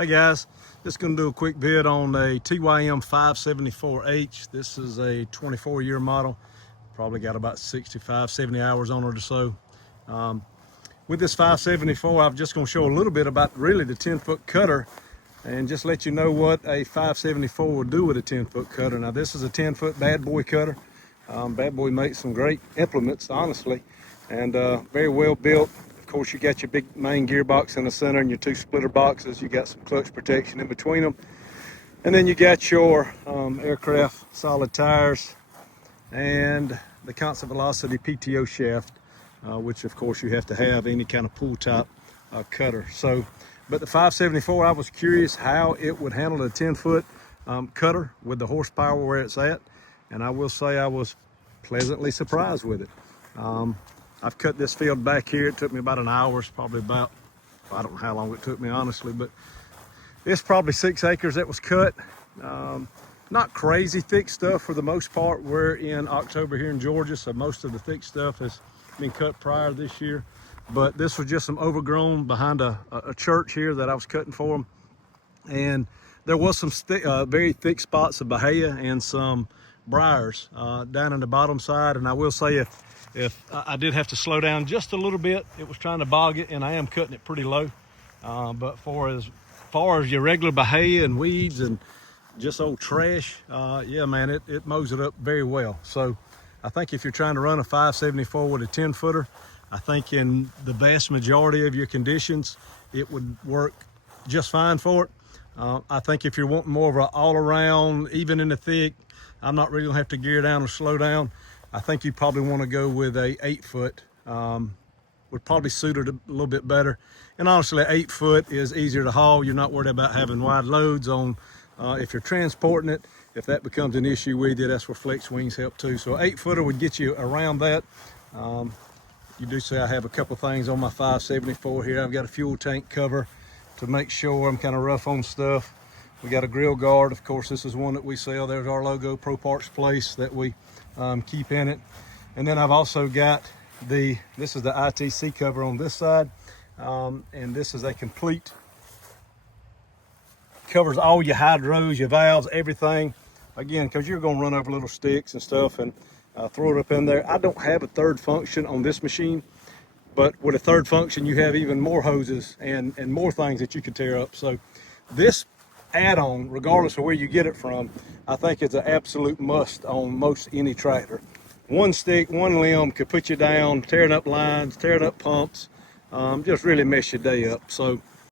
Hey guys, just going to do a quick vid on a TYM 574H. This is a 24-year model. Probably got about 65, 70 hours on it or so. With this 574, I'm just going to show a little bit about really the 10-foot cutter and just let you know what a 574 will do with a 10-foot cutter. Now this is a 10-foot bad boy cutter. Bad boy makes some great implements, honestly, and very well built. Of course, you got your big main gearbox in the center and your two splitter boxes. You got some clutch protection in between them. And then you got your aircraft solid tires and the constant velocity PTO shaft, which of course you have to have any kind of pull type cutter. But the 574, I was curious how it would handle a 10-foot cutter with the horsepower where it's at. And I will say I was pleasantly surprised with it. I've cut this field back here. It took me about an hour. It's probably about, I don't know how long it took me honestly, but it's probably 6 acres that was cut. Not crazy thick stuff for the most part. We're in October here in Georgia, so most of the thick stuff has been cut prior this year. But this was just some overgrown behind a church here that I was cutting for them. And there was some very thick spots of bahia and some briars down in the bottom side. And I will say if I did have to slow down just a little bit, it was trying to bog it, and I am cutting it pretty low. But as far as your regular bahia and weeds and just old trash, yeah, man, it mows it up very well. So I think if you're trying to run a 574 with a 10-footer, I think in the vast majority of your conditions, it would work just fine for it. I think if you're wanting more of an all-around, even in the thick, I'm not really gonna have to gear down or slow down. I think you probably want to go with a 8-foot. Would probably suit it a little bit better. And honestly, 8-foot is easier to haul. You're not worried about having wide loads on if you're transporting it. If that becomes an issue with you, that's where flex wings help too. So 8-footer would get you around that. You do see I have a couple things on my 574 here. I've got a fuel tank cover to make sure I'm kind of rough on stuff. We got a grill guard. Of course, this is one that we sell. There's our logo, Pro Parts Place, that we keep in it. And then I've also got this is the ITC cover on this side. And this is a complete, covers all your hydros, your valves, everything. Again, because you're going to run over little sticks and stuff and throw it up in there. I don't have a third function on this machine, but with a third function, you have even more hoses and more things that you could tear up. So this add-on, regardless of where you get it from, I think it's an absolute must on most any tractor. One stick, one limb could put you down, tearing up lines, tearing up pumps, just really mess your day up. So